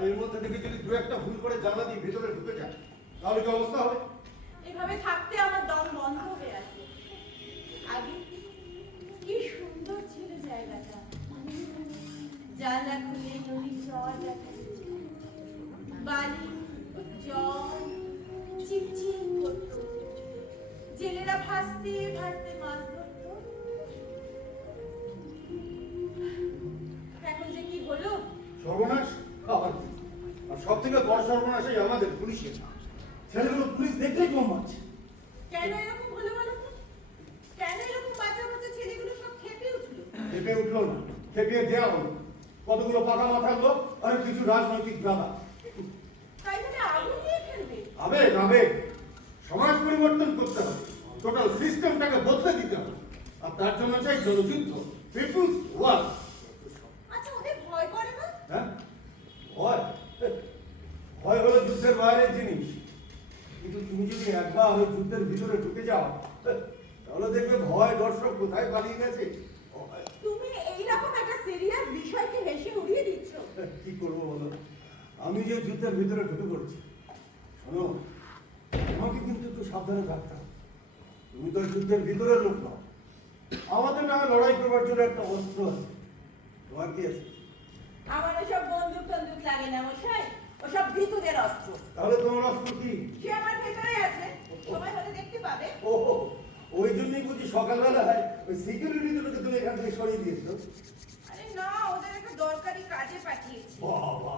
আর এর মধ্যে থেকে যদি দু একটা ভুল করে জানলা দিয়ে ভেতরে ঢুকে যায় তাহলে কি অবস্থা হবে? এভাবে থাকতে আমার দম বন্ধ হয়ে আসবে। আগে কি সুন্দর ছিল জায়গাটা, জানলা খুলে নদীর জল দেখা যেত, বালি জল চিকচিক করতো, জেলেরা ভাসতে ভাসতে মাছ ধরতো। এখন যে কি হলো! সর্বনাশ। আবার আর সব থেকে বড় সর্বনাশই আমাদের পুলিশের। ছেলেগুলো পুলিশ দেখলেই কম মারছে। কেন এরকম হলো বলো তো? কেন এরকম বাচ্চা বাচ্চা ছেলেগুলো সব খেপে উঠলো? খেপে উঠলো না, খেপিয়ে দেওয়া হলো। কতগুলো পাকা মাথার লোক আর কিছু রাজনৈতিক দাদা। তাই বলে আগুন দিয়ে ফেলবে? আবেগ আবেগ, সমাজ পরিবর্তন করতে হবে, টোটাল সিস্টেমটাকে বদলে দিতে হবে। আর তার জন্য চাই জনযুদ্ধ, পিপুলস ওয়ার। আচ্ছা, ওদের ভয় করে না? হ্যাঁ, ভয় ভয় হলো যুদ্ধের বাইরের জিনিস। কিন্তু তুমি যদি একবার ওই যুদ্ধের ভিতরে ঢুকে যাও তাহলে দেখবে ভয় দর্শক কোথায় পালিয়ে গেছে। তুমি এইরকম একটা সিরিয়াস বিষয়কে হেসে উড়িয়ে দিচ্ছ। কি করবো বলো, আমি যে যুদ্ধের ভিতরে ঢুকে পড়ছি। শোনো, তোমাকে কিন্তু একটু সাবধানে থাকতে হবে। তুমি তো যুদ্ধের ভিতরের লোক নাও। আমাদের না লড়াই করবার জন্য একটা অস্ত্র আছে। তোমার কি আছে? আমার ওসব বন্দুক টন্দুক লাগে না মশাই, ওসব ভিতুদের অস্ত্র। তাহলে তোমার অস্ত্র কি? সে আমার ভেতরে আছে, সময় হলে দেখতে পাবে। ও, ওই জন্যই বুঝি সকালবেলায় ওই সিকিউরিটি দুটোকে তুমি এখান থেকে সরিয়ে দিয়েছো। আরে না, ওদের একটা দরকারি কাজে পাঠিয়েছি। বাবা,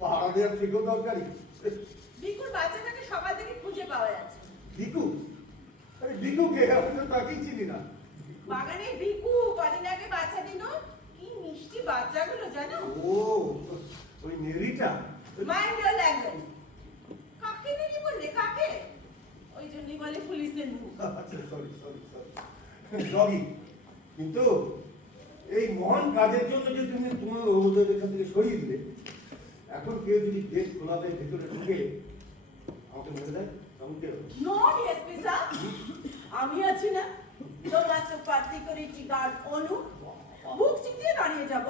পাহাড়া দেওয়ার থেকেও দরকারি। বিকুর বাচ্চাটাকে সকাল থেকে খুঁজে পাওয়া যাচ্ছে। বিকু? আরে বিকু কে? আমি তো তাকেই চিনি না। বাগানে বিকু কদিন আগে বাচ্চা দিল। কি মিষ্টি বাচ্চাগুলো জানো? ও, ওই নেরিটা। Mind your language. কাকে নেরি বললে? কাকে? ওই জন্যই বলে পুলিশের মুখ। আচ্ছা, সরি সরি সরি, ডগি। কিন্তু এই মহান কাজের জন্য যে তুমি তোমার ওদের এখান থেকে সরিয়ে দিলে, এখন কেউ যদি গেট খোলাবে ভেতরে ঢুকে আমাকে মেরে দেয় তখন কে হবে? নো ডিএসপি স্যার, আমি আছি না? তোমার সুপার সিকিউরিটি গার্ড অনু। বুক চিতিয়ে দাঁড়িয়ে যাব।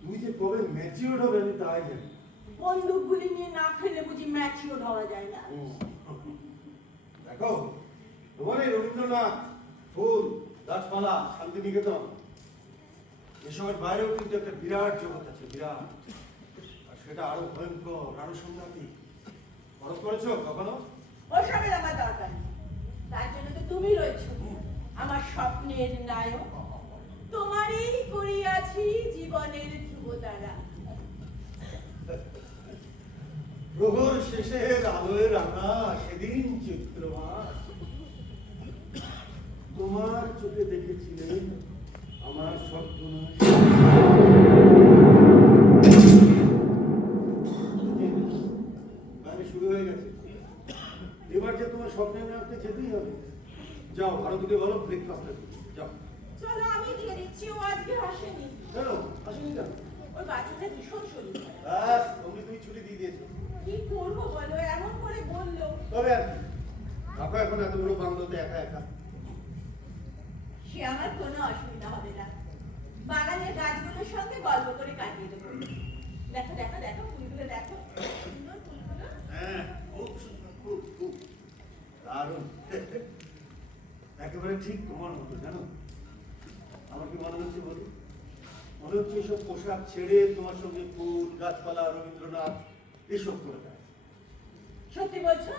তুমি যে কবে ম্যাচিওর হবে আমি তাই জানি। বন্দুক গুলি নিয়ে না খেলে বুঝি ম্যাচিওর হওয়া যায় না? দেখো, তোমার এই রবীন্দ্রনাথ, ফুল, গাছপালা, শান্তিনিকেতন, এসবের বাইরেও কিন্তু একটা বিরাট জগৎ আছে, বিরাট। আর সেটা আরো ভয়ঙ্কর, আরো সাংঘাতিক। খরচ করেছো কখনো? ওসবের আমার দরকার নেই। তার জন্য তো তুমি রয়েছো, আমার স্বপ্নের নায়ক। তোমারই করিয়াছি জীবনের ধ্রুবতারা। প্রহর শেষের আলোয় রাঙা সেদিন চিত্রমাস, তোমার চোখে দেখেছিলেন আমার সর্বনাশ। গানে শুরু হয়ে গেছে। এবার যে তোমার স্বপ্নের নায়ককে যেতেই হবে। যাও, ভারতীকে বলো ব্রেকফাস্ট যাও। চলো, আমি দিয়ে দিচ্ছি। ও আজকে আসেনি। কেন আসেনি কেন? ওই বাচ্চাটা ভীষণ শরীর খারাপ। ব্যাস, তুমি ছুটি দিয়ে দিয়েছো। কি করবো বলো, এমন করে বললো। তবে আর কি, থাকো এখন এত বড় বাংলোতে একা একা। সে আমার কোনো অসুবিধা হবে না। বাগানের গাছগুলোর সঙ্গে গল্প করে কাটিয়ে দেবো। দেখো দেখো দেখো, ফুলগুলো দেখো, সুন্দর ফুলগুলো। হ্যাঁ, খুব সুন্দর, খুব খুব দারুণ। একেবারে ঠিক তোমার মতো, জানো আমার কি মনে হচ্ছে বলো? মনে হচ্ছে এসব পোশাক ছেড়ে তোমার সঙ্গে ফুল, গাছপালা, রবীন্দ্রনাথ এসব করে দেয়। সত্যি বলছো?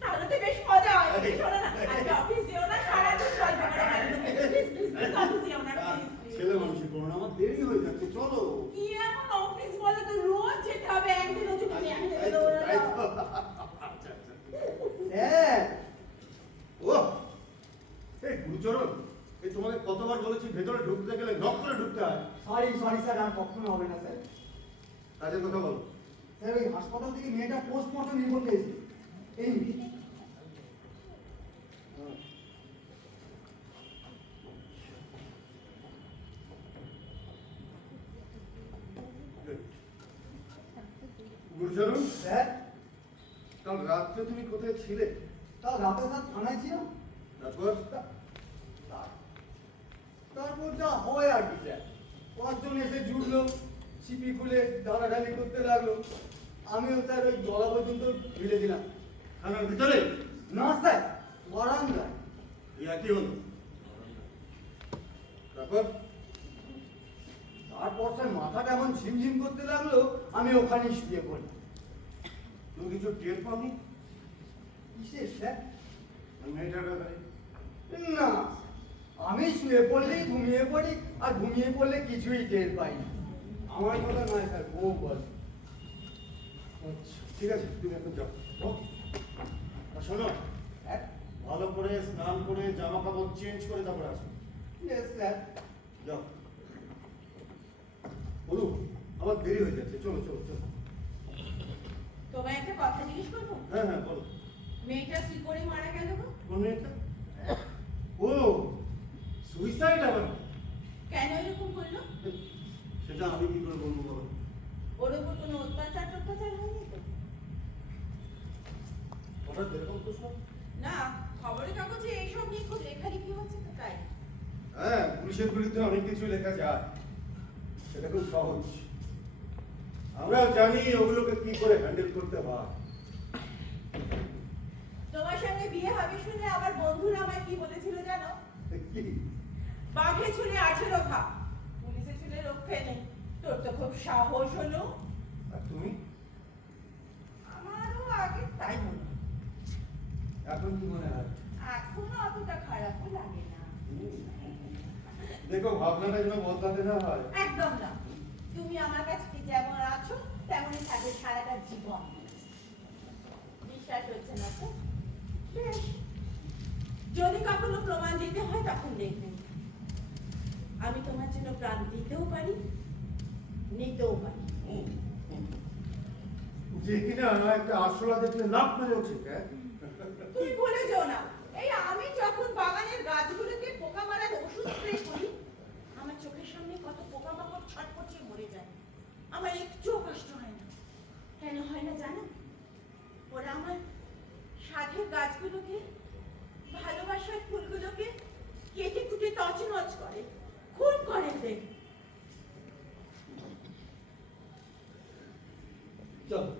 তাহলে তো বেশ মজা হয়। শোনো না, আজকে অফিস যেও না, সারাদিন গল্প করে কাটিয়ে দেবো। প্লিজ প্লিজ প্লিজ, অফিস যেও না, প্লিজ। ছেলে মানুষের করোনা, আমার দেরি হয়ে যাচ্ছে, চলো। কি এমন অফিস বলে তো রোজ যেতে হবে, একদিনও ছুটি নেই। আমি যেতে দেবো না। আচ্ছা আচ্ছা। হ্যাঁ, ও এই গুরুচরণ, এই তোমাকে কতবার বলেছি ভেতরে ঢুকতে গেলে নক করে ঢুকতে হয়। সরি সরি স্যার, আর কখনো হবে না স্যার। কাজের কথা বলো। স্যার, ওই হাসপাতাল থেকে মেয়েটা পোস্টমর্টম রিপোর্ট পেয়েছে। এই গুরুচরণ, স্যার, কাল রাত্রে তুমি কোথায় ছিলে? কাল রাতে স্যার থানায় ছিলাম। তারপর? তারপর যা হয় আর কি স্যার। পাঁচজন এসে জুটলো, ছিপি খুলে ঢালাঢালি করতে লাগলো। আমিও স্যার ওই গলা পর্যন্ত ফেলে দিলাম। থানার ভিতরে না স্যার, বারান্দায়। এই একই হলো। তারপর তারপর স্যার মাথাটা এমন ঝিমঝিম করতে লাগলো, আমি ওখানেই শুয়ে পড়লাম। তুমি কিছু টের পাওনি কিসের স্যার? ওই মেয়েটার ব্যাপারে? না, আমি শুয়ে পড়লেই ঘুমিয়ে পড়ি, আর ঘুমিয়ে পড়লে কিছুই টের পাই না। আমার কথা নয় স্যার, বউ বল। আচ্ছা, ঠিক আছে, তুমি এখন যাও। ও, আর শোনো, হ্যাঁ, ভালো করে স্নান করে জামা কাপড় চেঞ্জ করে তারপরে আসো। yes, sir. যাও। বলু, আমার দেরি হয়ে যাচ্ছে, চলো চলো চলো। তোমায় একটা কথা জিজ্ঞেস করবো? হ্যাঁ হ্যাঁ, বলো। মেয়েটা কি করে মারা গেল গো? কোন মেয়েটা? ও, সুইসাইড আবার? কেন এরকম করলো? সেটা আমি কি করে বলবো বলো? ওর উপর কোনো অত্যাচার টত্যাচার হয়নি তো? হঠাৎ এরকম প্রশ্ন? না, খবরের কাগজে এইসব নিয়ে খুব লেখালেখি হচ্ছে তো তাই। হ্যাঁ, পুলিশের বিরুদ্ধে অনেক কিছু লেখা যায়, সেটা খুব সহজ। আমরা জানি ওগুলোকে কি করে হ্যান্ডেল করতে হয়। তোমার সঙ্গে বিয়ে হবে শুনে আমার বন্ধুরা আমায় কি বলেছিল জানো? কি? বাঘে ছুলে 18 ঘা, পুলিশে ছুলে রক্ষে নেই। তোর তো খুব সাহস হলো। আর তুমি আমারও আগে তাই মনে হয়। এখন কি মনে হয়? এখনো অতটা খারাপও লাগে না। দেখো, ভাবনাটা যেন বদলাতে না হয়। একদম না, তুমি আমার কাছে যেমন আছো তেমনই থাকবে সারাটা জীবন। বিশ্বাস হচ্ছে না তো? বেশ, যদি কখনো প্রমাণ দিতে হয় তখন দেখবেন। আমি তোমার জন্য প্রাণ দিতেও পারি, নিতেও পারি। যে কিনা একটা আরশোলা দেখলে নাক মেরে ওঠে। হ্যাঁ, তুমি ভুলে যেও না, এই আমি যখন বাগানের গাছগুলোকে পোকা মারার ওষুধ স্প্রে করি, আমার চোখের সামনে কত পোকামাকড় ছটপটিয়ে মরে যায়। আমার একটুও কষ্ট হয় না। কেন হয় না জানো? ওরা আমার সাধের গাছগুলোকে, ভালোবাসার ফুলগুলোকে কেটে কুটে তছনছ করে, খুন করে দেয়। চলো।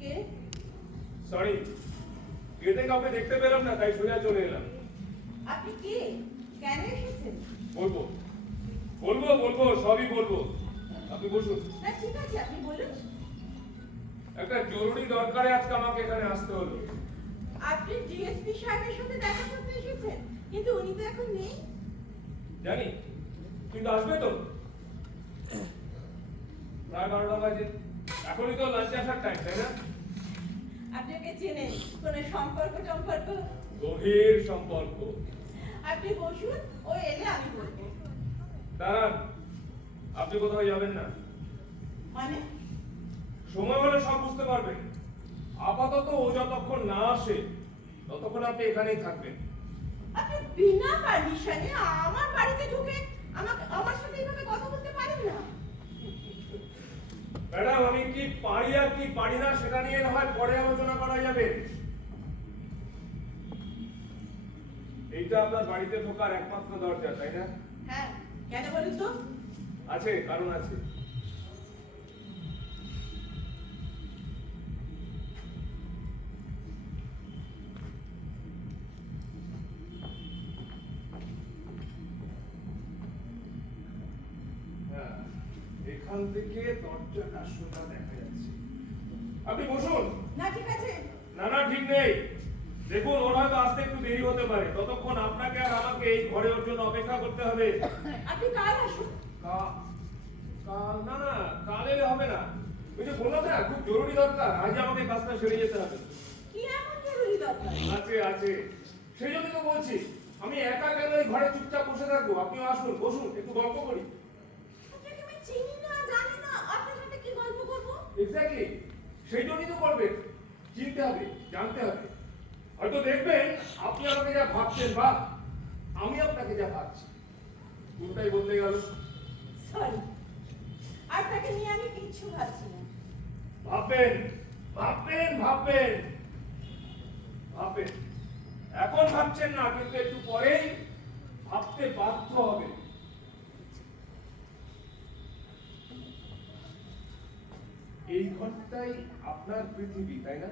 কে? সরি, গেটে কাউকে দেখতে পেলাম না, তাই সোজা চলে এলাম। আপনি কে? কেন এসেছেন? বলবো বলবো বলবো সবই বলবো। আপনি বসুন। না ঠিক আছে, আপনি বলুন। একটা জরুরি দরকারে আজকে আমাকে এখানে আসতে হলো। আপনি ডিএসপি সাহেবের সাথে দেখা করতে এসেছেন, কিন্তু উনি তো এখন নেই। জানি, কিন্তু আসবে তো? প্রায় 12টা বাজে, এখনই তো লাঞ্চ আসার টাইম, তাই না? আপনাকে চেনেন, কোনো সম্পর্ক টম্পর্ক? গভীর সম্পর্ক। আপনি বসুন, ও এলে আমি বলবো। দাঁড়ান, আপনি কোথাও যাবেন না। মানে? সময় হলে সব বুঝতে পারবেন। আপাতত ও যতক্ষণ না আসে ততক্ষণ আপনি এখানেই থাকবেন। আপনি বিনা পারমিশনে আমার বাড়িতে ঢুকে আমার সাথে এইভাবে কথা বলতে পারেন না। ম্যাডাম, আমি কি পারি আর কি পারি না সেটা নিয়ে না হয় পরে আলোচনা করা যাবে। এইটা আপনার বাড়িতে ঢোকার একমাত্র দরজা, তাই না? হ্যাঁ, কেন বলুন তো? আছে, কারণ আছে। হ্যাঁ, এখান থেকে দরজাটা সোজা দেখা যাচ্ছে। আপনি বসুন। না ঠিক আছে। না না, ঠিক নেই। দেখুন, ওর হয়তো আসতে একটু দেরি হতে পারে, ততক্ষণ আপনাকে আর আমাকে এই ঘরে ওর জন্য অপেক্ষা করতে হবে। আপনি কাল আসুন। কাল না না, কাল এলে হবে না। ওই যে বললাম না, খুব জরুরি দরকার, আজ আমাকে কাজটা সেরে যেতে হবে। কি এমন জরুরি দরকার? আছে আছে, সেই জন্যই তো বলছি। আমি একা কেন এই ঘরে চুপচাপ বসে থাকবো? আপনিও আসুন, বসুন, একটু গল্প করি। আপনাকে আমি চিনি না, জানি না, আপনার সাথে কি গল্প করবো? এক্স্যাক্টলি, সেই জন্যই তো করবেন। চিনতে হবে, জানতে হবে। হয়তো দেখবেন আপনি আমাকে যা ভাবছেন বা আমি আপনাকে যা ভাবছি পুরোটাই বদলে গেল। সরি, আপনাকে নিয়ে আমি কিচ্ছু ভাবছি না। ভাববেন, ভাববেন, ভাববেন, ভাববেন। এখন ভাবছেন না, কিন্তু একটু পরেই ভাবতে বাধ্য হবে। এই ঘরটাই আপনার পৃথিবী, তাই না?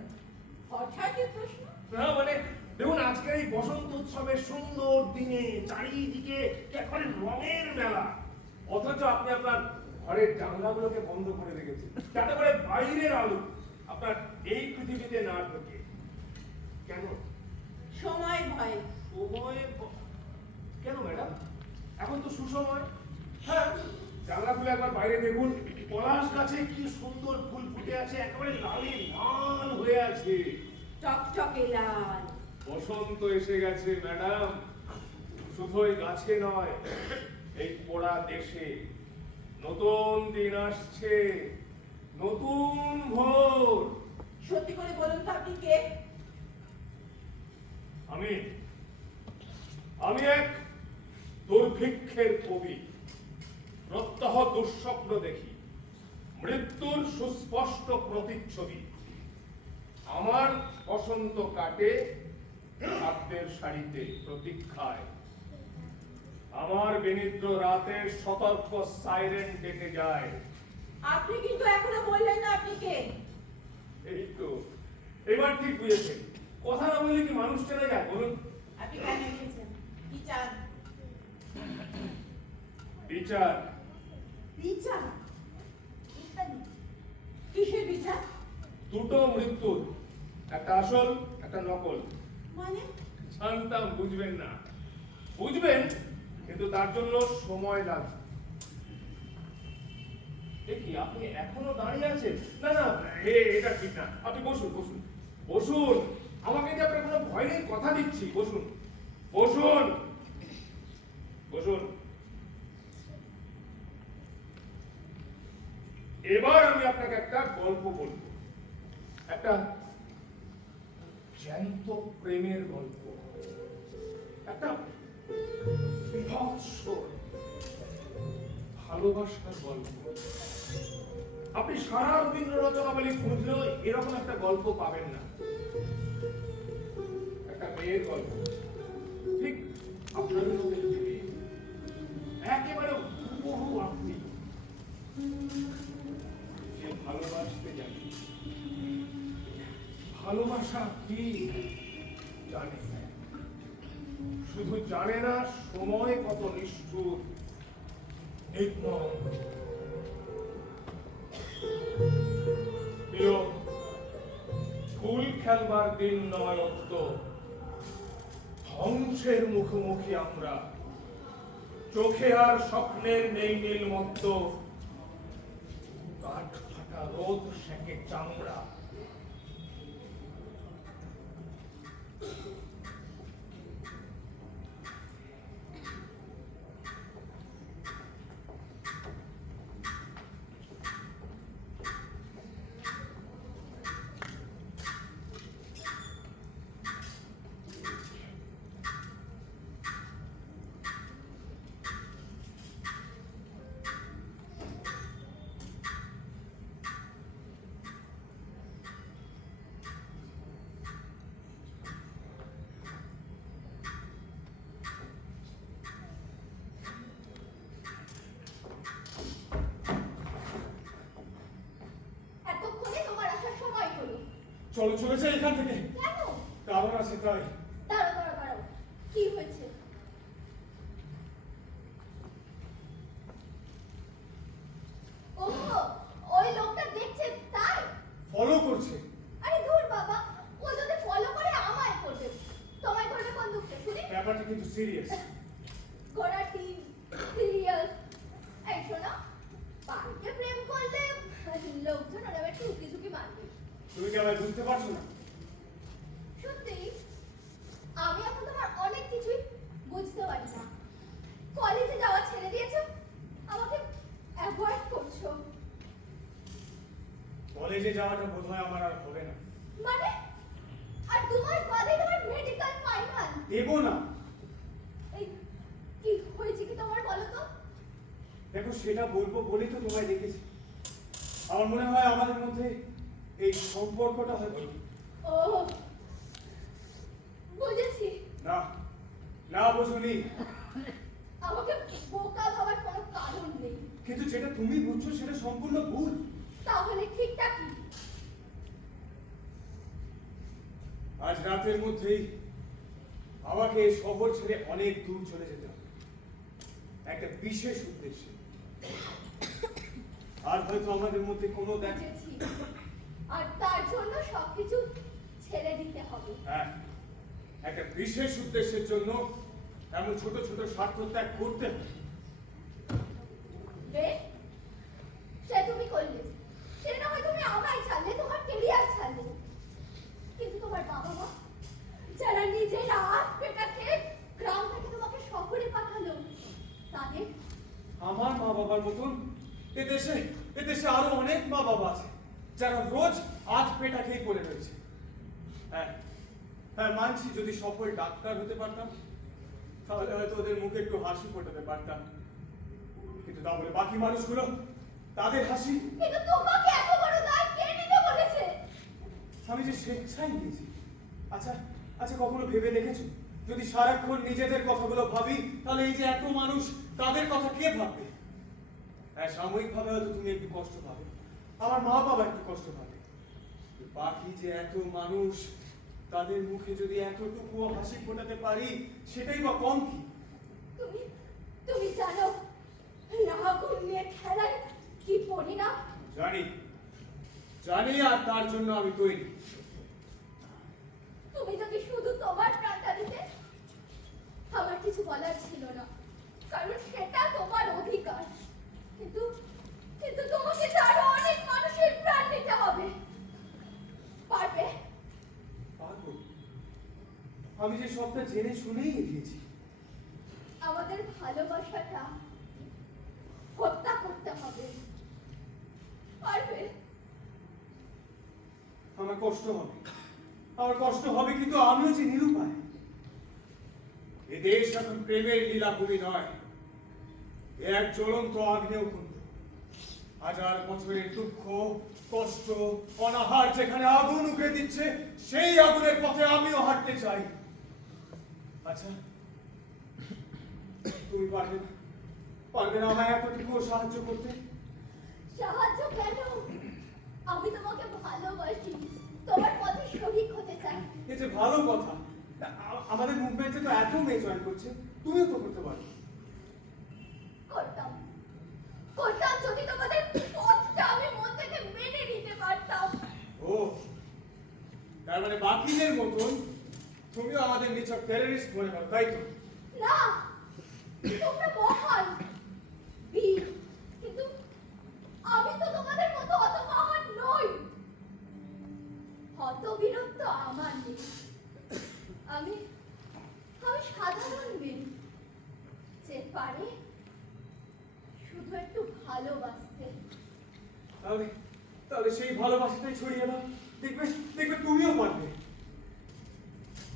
হঠাৎ এই প্রশ্ন? না মানে দেখুন, আজকের এই বসন্ত উৎসবের সুন্দর দিনে চারিদিকে একেবারে রঙের মেলা, অথচ আপনি আপনার ঘরের জানলাগুলোকে বন্ধ করে রেখেছেন যাতে করে বাইরের আলো আপনার এই পৃথিবীতে না ঢোকে। কেন? সময় ভয়। কেন ম্যাডাম? এখন তো সুসময়। হ্যাঁ, জানলা খুলে একবার বাইরে দেখুন, পলাশ গাছে কি সুন্দর ফুল ফুটে আছে, একেবারে লালে লাল হয়ে আছে। টকটকে লাল। বসন্ত এসে গেছে ম্যাডাম, শুধু ওই গাছে নয়, এই পোড়া দেশে নতুন দিন আসছে, নতুন ভোর। সত্যি করে বলুন তো আপনি কে? আমি এক দুর্ভিক্ষের কবি। প্রত্যহ দুঃস্বপ্ন দেখি, মৃত্যুর সুস্পষ্ট প্রতিচ্ছবি। আমার বসন্ত কাটে খাদ্যের শাড়িতে প্রতীক্ষায়। আমার বিনিদ্র রাতের সতর্ক সাইরেন ডেকে যায়। আপনি কিন্তু এখনো বললেন না আপনি কে? এই তো, এবার ঠিক বুঝেছেন। কথা না বললে কি মানুষ চেনা যায় বলুন? আপনি কেন এসেছেন? কি চান? বিচার। বিচার? কিসের বিচার? দুটো মৃত্যুর, একটা আসল, একটা নকল। মানে? জানতাম বুঝবেন না। বুঝবেন, কিন্তু তার জন্য সময় লাগবে। দেখি আপনি এখনো দাঁড়িয়ে আছেন? না না, এটা ঠিক না। আপনি বসুন, বসুন, বসুন। আমাকে যে আপনার কোনো ভয় নেই কথা দিচ্ছি। বসুন, বসুন, বসুন। এবার আমি আপনাকে একটা গল্প বলবো, একটা জ্যান্ত প্রেমের গল্প, একটা বিভৎস ভালোবাসার গল্প। আপনি সারা রবীন্দ্র রচনাবলী খুঁজলেও এরকম একটা গল্প পাবেন না। একটা মেয়ের গল্প, ঠিক আপনার মতো একটি মেয়ে, একেবারে হুবহু আপনি, যে ভালোবাসতে জানে। ভালোবাসা কি জানে, শুধু জানে না সময় কত নিষ্ঠুর, নির্মম। প্রিয়, ফুল খেলবার দিন নয় অন্ত, ধ্বংসের মুখোমুখি আমরা। চোখে আর স্বপ্নের নেই নীল মত্ত, কাঠ ফাটা রোদ সেকে চামড়া। এতক্ষণে তোমার আসার সময় হলো। চলো, চলেছে এখান থেকে। কেন? কারণ আছে তাই। দাঁড়াও দাঁড়াও দাঁড়াও, কি হয়েছে? ওহো, ওই লোকটা দেখছে তাই? ফলো করছে। আরে ধুর বাবা, ও যদি ফলো করে আমায় করবে। তোমায় করবে কোন দুঃখে শুনি? ব্যাপারটা কিন্তু সিরিয়াস। ঘোড়া টিম সিরিয়াস। এই শোনো, বাড়িতে প্রেম করলে লোকজন ওরা একটু উকি ঝুঁকি মারবে। তুমি কি আমায় বুঝতে পারছো না? সত্যি আমি এখন তোমার অনেক কিছুই যাওয়াটা বোধহয় আমার আর হবে না। মানে আর 2 মাস বাদে তোমার মেডিকেল ফাইনাল। দেবো না। এই কি হয়েছে কি তোমার বলো তো? দেখো, সেটা বলবো বলেই তো তোমায় ডেকেছি। আমার মনে হয় আমাদের মধ্যে এই সম্পর্কটা হয়তো ও বুঝেছি। না, না বুঝুনি। আমাকে বোকা ভাবার কোনো কারণ নেই। কিন্তু যেটা তুমি বুঝছো সেটা সম্পূর্ণ ভুল। তাহলে ঠিকটা কি? আজ রাতের মধ্যেই আমাকে এই শহর ছেড়ে অনেক দূর চলে যেতে হবে, একটা বিশেষ উদ্দেশ্যে। আর হয়তো আমাদের মধ্যে কোনো দেখা। বুঝেছি। আর তার জন্য সবকিছু ছেড়ে দিতে হবে। হ্যাঁ, একটা বিশেষ উদ্দেশ্যের জন্য এমন ছোট ছোট স্বার্থ ত্যাগ করতে হবে। বেশ, সে তুমি করলে। সে না হয় তুমি আমায় ছাড়লে, তোমার কেরিয়ার ছাড়লে। কিন্তু তোমার বাবা মা, যারা নিজেরা আট পেটা খেয়ে গ্রাম থেকে তোমাকে শহরে পাঠালো, তাদের আমার মা বাবার মতন এদেশে আরো অনেক মা বাবা আছে যারা রোজ আজ পেটা খেয়ে পড়ে রয়েছে। হ্যাঁ হ্যাঁ, মানছি যদি সফল ডাক্তার হতে পারতাম তাহলে হয়তো ওদের মুখে একটু হাসি ফোটাতে পারতাম, কিন্তু তা বলে বাকি মানুষগুলো তাদের হাসি। কিন্তু তোমাকে এত বড় দায় কে নিতে বলেছে? আমি যে স্বেচ্ছায় নিয়েছি। আচ্ছা আচ্ছা, কখনো ভেবে দেখেছো যদি সারাক্ষণ নিজেদের কথাগুলো ভাবি তাহলে এই যে এত মানুষ তাদের কথা কে ভাববে? হ্যাঁ, সাময়িকভাবে হয়তো তুমি একটু কষ্ট পাবে, আমার মা বাবা একটু কষ্ট পাবে, বাকি যে এত মানুষ তাদের মুখে যদি এতটুকু হাসি ফোটাতে পারি সেটাই বা কম কি? তুমি তুমি জানো রাহুল নিয়ে খেলায় কি পরিণাম? জানি জানি, আর তার জন্য আমি তৈরি। তুমি যদি শুধু তোমার প্রাণটা দিতে, আমার কিছু বলার ছিল না, কারণ সেটা তোমার অধিকার। কিন্তু কিন্তু তোমাকে তো আরো অনেক মানুষের প্রাণ দিতে হবে। পারবে? পারবো। আমি যে সবটা জেনে শুনেই এগিয়েছি। আমাদের ভালোবাসাটা হত্যা করতে হবে। পারবে? আমার কষ্ট হবে, কিন্তু আমিও যে নিরুপায়। এ দেশ এখন প্রেমের লীলাভূমি নয়, এ এক জ্বলন্ত আগ্নেয়কুণ্ড। হাজার বছরের দুঃখ, কষ্ট, অনাহার যেখানে আগুন উগড়ে দিচ্ছে, সেই আগুনের পথে আমিও হাঁটতে চাই। আচ্ছা, তুমি পারবে না আমায় এতটুকু সাহায্য করতে? সাহায্য কেন? আমি তোমাকে ভালোবাসি, তোমার পথে শরীক হতে চাই। এ যে ভালো কথা। আমাদের মুভমেন্টে তো এত মেয়ে জয়েন করছে, তুমিও তো করতে পারো। করতাম করতাম যদি তোমাদের পথটা আমি মন থেকে মেনে নিতে পারতাম। ও, তার মানে বাকিদের মতন তুমিও আমাদের নিছক টেররিস্ট মনে করো, তাই তো? না, তোমরা মহান বীর, কিন্তু আমি তো তোমাদের মতো অত মহান নই। হত বীরত্ব আমার নেই। আমি সাধারণ বীর, যে পারে শুধু একটু ভালোবাসতে। তাহলে সেই ভালোবাসাটাই ছড়িয়ে দাও, দেখবে তুমিও পারবে।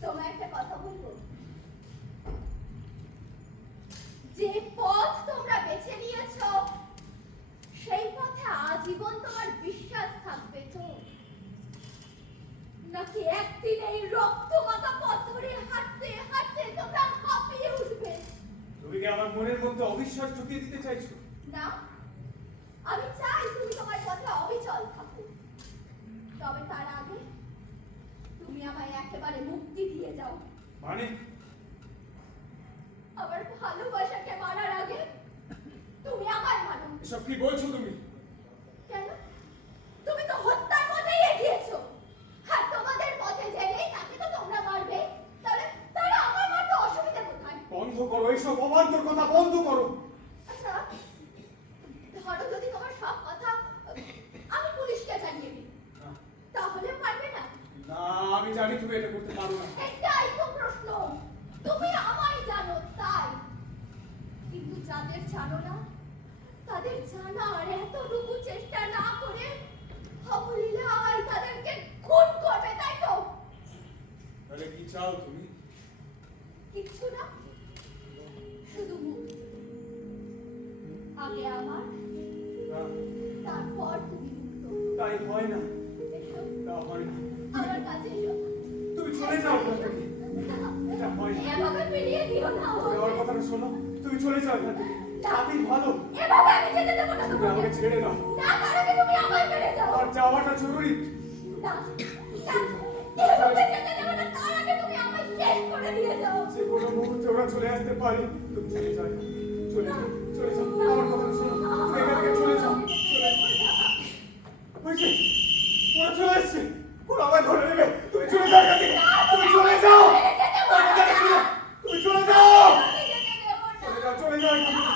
তোমায় একটা কথা বলবো, যে পথ তোমরা বেছে নিয়েছো সেই পথে আজীবন তোমার বিশ্বাস থাকবে তো, নাকি একদিন এই রক্তমাখা পথ ধরে হাঁটতে হাঁটতে তোমরা হাঁপিয়ে উঠবে? তুমি কি আমার মনের মধ্যে অবিশ্বাস ঢুকিয়ে দিতে চাইছো? না, আমি চাই তুমি তোমার পথে অবিচল থাকো, তবে তার আগে তুমি আমায় একেবারে মুক্তি দিয়ে যাও। মানে? আমার ভালোবাসাকে মারার আগে তুমি আমায় মারো। এসব কি বলছো তুমি? কেন? তুমি তো হত্যার পথেই এগিয়েছো। আর তোমাদের পথে গেলেই তাকে তো তোমরা মারবে, তাহলে আমার মারতে অসুবিধা কোথায়? বন্ধ করো এইসব অবান্তর কথা, বন্ধ করো। আচ্ছা, ধরো যদি তোমার সব কথা আমি পুলিশকে জানিয়ে দিই, তাহলে পারবে না? না, আমি জানি তুমি এটা করতে পারো না। এটাই তো প্রশ্ন। তুমি আমায় জানো তাই, কিন্তু যাদের জানো না তাদের জানার এতটুকু চেষ্টা না করে অবলীলায় তাদেরকে খুন করবে, তাই তো? তাহলে কি চাও তুমি? কিচ্ছু না, শুধু মুখ। আগে আমার, না, তারপর তুমি মুক্ত। তাই হয় না, এসো, তা হয় না। আমার কাছে এসো। তুমি চলে যাও এখান থেকে। এটা হয় না। এভাবে ফিরিয়ে দিও না তুমি আমার আমাকে। কথাটা শোনো, তুমি চলে যাও এখান থেকে। তাতেই ভালো। এভাবে আমি যেতে দেবো না তুমি তোমাকে। আমাকে ছেড়ে দাও। না, তার আগে তুমি আমায় মেরে যাও। আর যাওয়াটা জরুরি। না, না, এভাবে যেতে দেবো না, তার আগে তুমি আমায় শেষ করে দিয়ে যাও। যে কোনো মুহূর্তে ওরা চলে আসতে পারে। তুমি চলে যাও এখান থেকে। চলে যাও, চলে যাও। আমার কথাটা শোনো, তুমি এখান থেকে চলে যাও। চলে যাও। হয়েছে, ওরা চলে এসছে। ওরা আমায় ধরে নেবে। তুমি চলে যাও এখান থেকে। তুমি চলে যাও। আমার কথাটা শোনো, তুমি চলে যাও। আমি যেতে দেবো না। চলে যাও, চলে যাও এখান থেকে।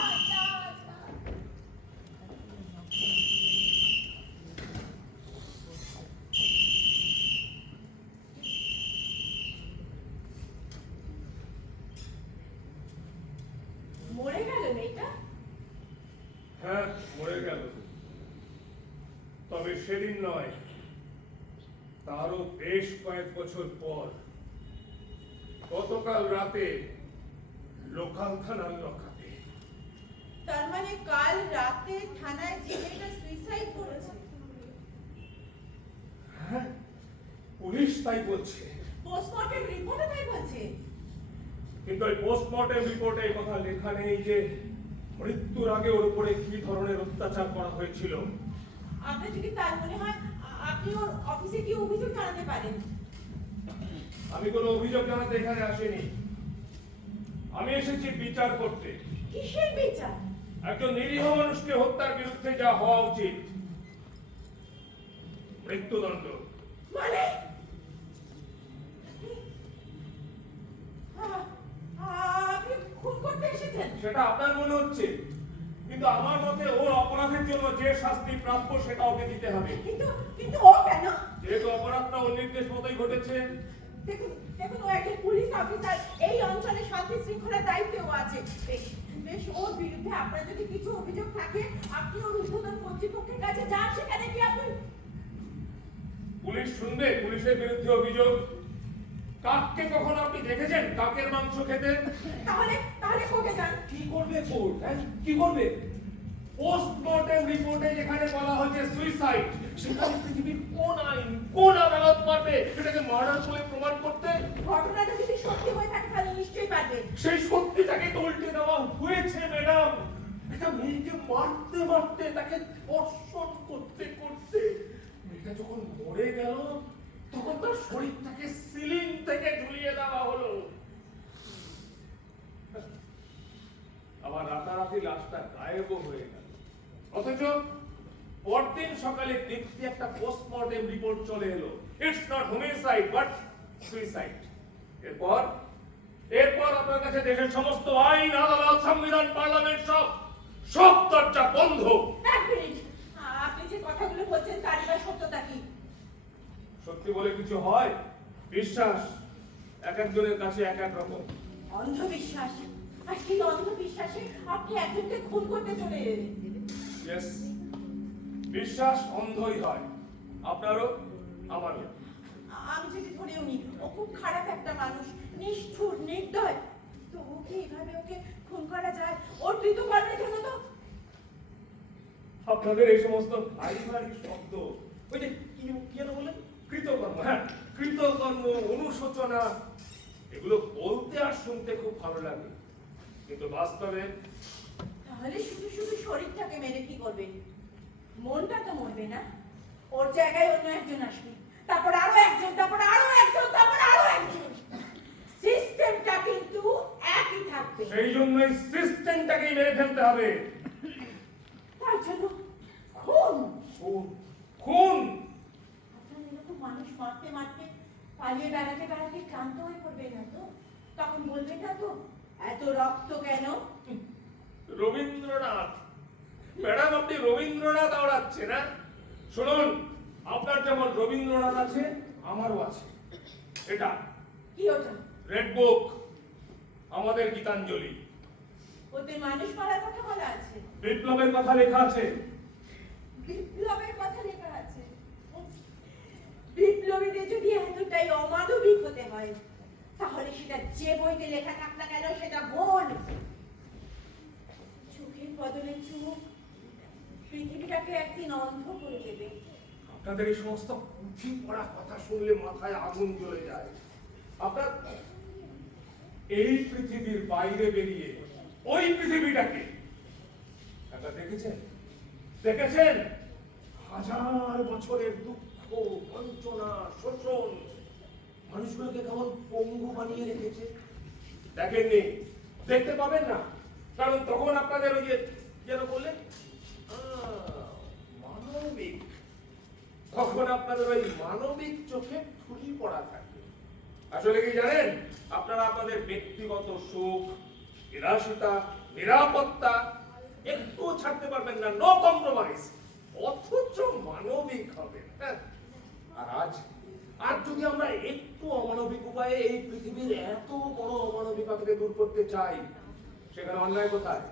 মরে গেল মেয়েটা? হ্যাঁ, মরে গেল। তবে সেদিন নয়, তারও বেশ কয়েক বছর পর, গতকাল রাতে লোকাল থানার লকাপে। তার মানে কাল রাতে থানায় যে মেয়েটা সুইসাইড করেছে। হ্যাঁ, পুলিশ তাই বলছে। পোস্টমর্টেম রিপোর্টে তাই বলছে। কিন্তু ওই পোস্টমর্টেম রিপোর্টে এই কথা লেখা নেই যে মৃত্যুর আগে ওর উপরে কি ধরনের অত্যাচার করা হয়েছিল। আপনার যদি তার মনে হয়, আপনি ওর অফিসে গিয়ে অভিযোগ জানাতে পারেন। আমি কোনো অভিযোগ জানাতে এখানে আসিনি। আমি এসেছি বিচার করতে। কিসের বিচার? একজন নিরীহ মানুষকে হত্যার বিরুদ্ধে যা হওয়া উচিত, মৃত্যুদণ্ড। মানে আপনি খুন করতে এসেছেন? সেটা আপনার মনে হচ্ছে, কিন্তু আমার মতে ওর অপরাধের জন্য যে শাস্তি প্রাপ্য সেটা ওকে দিতে হবে। কিন্তু কিন্তু ও কেন? যেহেতু অপরাধটা ওর নির্দেশ মতোই ঘটেছে। দেখুন দেখুন, ও একজন পুলিশ অফিসার, এই অঞ্চলে শান্তি শৃঙ্খলার দায়িত্বেও আছে। বেশ, ওর বিরুদ্ধে আপনার যদি কিছু অভিযোগ থাকে, আপনি ওর ঊর্ধ্বতন কর্তৃপক্ষের কাছে যান, সেখানে কি আপনি। পুলিশ শুনবে পুলিশের বিরুদ্ধে অভিযোগ? কাককে কখনো আপনি দেখেছেন কাকের মাংস খেতে? তাহলে তাহলে কোর্টে যান। কি করবে কোর্ট? হ্যাঁ, কি করবে? পোস্টমর্টেম রিপোর্টে যেখানে বলা হয়েছে সুইসাইড, সেখানে পৃথিবীর কোন আইন, কোন আদালত পারবে এটাকে মার্ডার বলে প্রমাণ করতে? ঘটনাটা যদি সত্যি হয়ে থাকে তাহলে নিশ্চয়ই পারবে। সেই সত্যিটাকে তো উল্টে দেওয়া হয়েছে ম্যাডাম। একটা মেয়েকে মারতে মারতে, তাকে ধর্ষণ করতে করতে মেয়েটা যখন মরে গেল, তখন তার শরীরটাকে সিলিং থেকে ঝুলিয়ে দেওয়া হলো। আবার রাতারাতি লাশটা গায়েবও হয়ে গেল। অথচ পরদিন সকালে দেখতে একটা পোস্টমর্টেম রিপোর্ট চলে এলো, it's not homicide but suicide. এরপর এরপর আপনার কাছে দেশের সমস্ত আইন, আদালত, সংবিধান, পার্লামেন্ট সব দরজা বন্ধ। এক মিনিট, আপনি যে কথাগুলো বলছেন তার এবার সত্যতা কি? সত্যি বলে কিছু হয়? বিশ্বাস এক একজনের কাছে এক এক রকম। অন্ধবিশ্বাস, আর সেই অন্ধবিশ্বাসে আপনি একজনকে খুন করতে চলে এলেন। ইয়েস, বিশ্বাস অন্ধই হয়, আপনারও আমারও। আমি যদি ধরেও নি ও খুব খারাপ একটা মানুষ, নিষ্ঠুর, নির্দয়, তো ওকে এইভাবে ওকে খুন করা যায় ওর কৃতকর্মের জন্য? তো আপনাদের এই সমস্ত ভারী ভারী শব্দ, ওই যে কি যেন বললেন, কৃতকর্ম, হ্যাঁ কৃতকর্ম, অনুশোচনা, এগুলো বলতে আর শুনতে খুব ভালো লাগে, কিন্তু বাস্তবে তাহলে শুধু শুধু শরীরটাকে মেরে কি করবে? মনটা তো মরবে না? ওর জায়গায় অন্য একজন আসবে, তারপর আরো একজন, তারপর আরো একজন, তারপর আরো একজন। সিস্টেমটা কিন্তু একই থাকবে। সেই জন্যই সিস্টেমটাকেই মেরে ফেলতে হবে। তার জন্য খুন। খুন, খুন। আপনার এরকম মানুষ মারতে মারতে পালিয়ে বেড়াতে বেড়াতে ক্লান্ত হয়ে পড়বে না তো? তখন বলবে না তো এত রক্ত কেন? রবীন্দ্রনাথ, ম্যাডাম আপনি রবীন্দ্রনাথ আওড়াচ্ছেন না? শুনুন, আপনার যেমন রবীন্দ্রনাথ আছে, আমারও আছে। এটা কি ওটা? রেড বুক, আমাদের গীতাঞ্জলি। ওতে মানুষ মারার কথা বলা আছে, বিপ্লবের কথা লেখা আছে। বিপ্লবের কথা লেখা আছে। বিপ্লবীদের যদি এতটাই অমানবিক হতে হয়, তাহলে সেটা যে বইতে লেখা থাক না কেন সেটা ভুল। চোখের বদলে চোখ পৃথিবীটাকে একদিন অন্ধ করে দেবে। আপনাদের এই সমস্ত পুঁথি পড়া কথা শুনলে মাথায় আগুন জ্বলে যায়। আপনার এই পৃথিবীর বাইরে বেরিয়ে ওই পৃথিবীটাকে একবার দেখেছেন? দেখেছেন? হাজার বছরের দুঃখ, বঞ্চনা, শোষণ মানুষগুলোকে কেমন পঙ্গু বানিয়ে রেখেছে। দেখেননি, দেখতে পাবেন না, কারণ তখন আপনাদের ওই যে যেন বললেন মানবিক, তখন আপনাদের ওই মানবিক চোখে ঠুলি পড়া থাকবে। আসলে কি জানেন, আপনারা আপনাদের ব্যক্তিগত সুখ, বিলাসিতা, নিরাপত্তা একটু ছাড়তে পারবেন না, নো কম্প্রোমাইজ, অথচ মানবিক হবেন। হ্যাঁ, আর আজ যদি আমরা একটু অমানবিক উপায়ে এই পৃথিবীর এত বড় অমানবিকতাকে দূর করতে চাই, সেখানে অন্যায় কোথায়?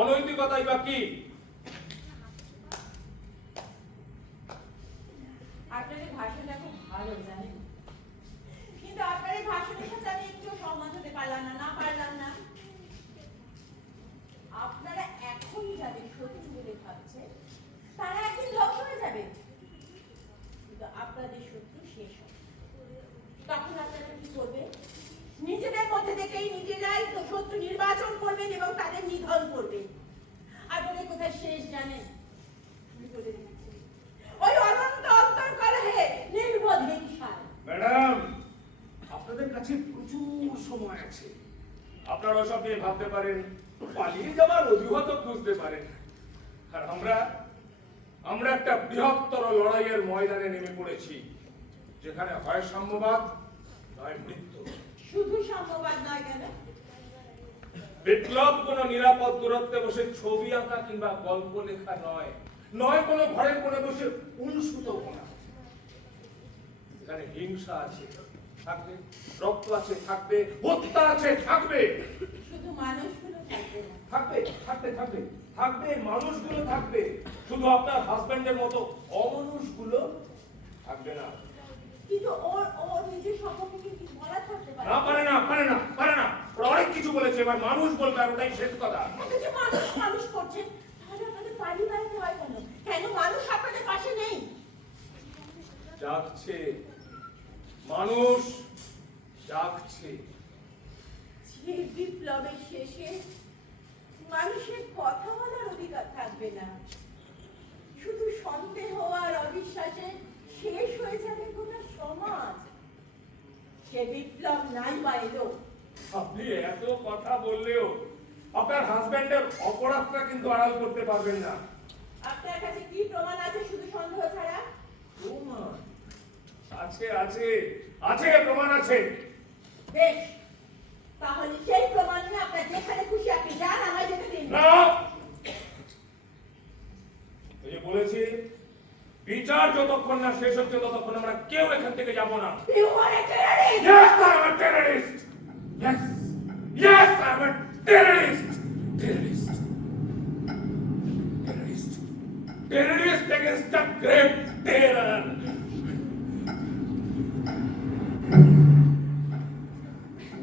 অনৈতিকতাই বা কি? আপনাদের ভাষণটা খুব ভালো, জানেন, কিন্তু আপনার এই ভাষণের সাথে আমি একটু সহমত হতে পারলাম না। আপনারা এখন যাদের শত্রু বলে ভাবছে, তারা একদিন ধ্বংস হয়ে যাবে, কিন্তু আপনাদের শত্রু শেষ হবে। তখন আপনারা কি করবে? নিজেদের মধ্যে থেকেই নিজেরাই তো শত্রু নির্বাচন করবেন এবং তাদের নিধন করবেন। আর বলে কোথায় শেষ জানেন? আমি বলে দিচ্ছি, ওই অনন্ত অন্তর্কলহে নির্বোধ হিংসায়। ম্যাডাম, আপনাদের কাছে প্রচুর সময় আছে। আপনারা ওসব নিয়ে ভাবতে পারেন, পালিয়ে যাওয়ার অজুহাতও খুঁজতে পারেন। আর আমরা একটা বৃহত্তর লড়াইয়ের ময়দানে নেমে পড়েছি, যেখানে হয় সাম্যবাদ, নয় মৃত্যু। শুধু সাম্যবাদ নয় কেন, বিপ্লব কোনো নিরাপদ দূরত্বে বসে ছবি আঁকা কিংবা গল্প লেখা নয় কোনো ঘরের কোণে বসে উলসুতো কোনা। এখানে হিংসা আছে, থাকবে, রক্ত আছে, থাকবে, হত্যা আছে, থাকবে, শুধু মানুষগুলো থাকবে না, থাকবে মানুষগুলো থাকবে, শুধু আপনার হাজবেন্ডের মতো অমানুষগুলো থাকবে না। কিন্তু ওর নিজের সম্পর্কে কি কিছু বলা থাকতে পারে? পারে না। ওরা অনেক কিছু বলেছে, এবার মানুষ বলবে, আর ওটাই শেষ কথা। অথচ মানুষ করছেন, তাহলে আপনাদের পানি বাড়াতে হয় কেন? কেন মানুষ আপনাদের পাশে নেই? জাগছে, মানুষ জাগছে। যে বিপ্লবের শেষে মানুষের কথা বলার অধিকার থাকবে না, শুধু সন্দেহ আর অবিশ্বাসে শেষ হয়ে যাবে গোটা সমাজ, সে বিপ্লব নাই বা এলো। আপনি এত কথা বললেও আপনার হাজবেন্ডের অপরাধটা কিন্তু আড়াল করতে পারবেন না। আপনার কাছে কি প্রমাণ আছে শুধু সন্দেহ ছাড়া? প্রমাণ আছে, প্রমাণ আছে। বেশ, তাহলে সেই প্রমাণ নিয়ে আপনার যেখানে খুশি আপনি যান, আমায় যেতে দিন। না, এই যে বলেছি, বিচার যতক্ষণ না শেষ হচ্ছে ততক্ষণ আমরা কেউ এখান থেকে যাব না। You are a terrorist! Yes, I am a terrorist. Yes, I am a terrorist. Terrorist against the great terror.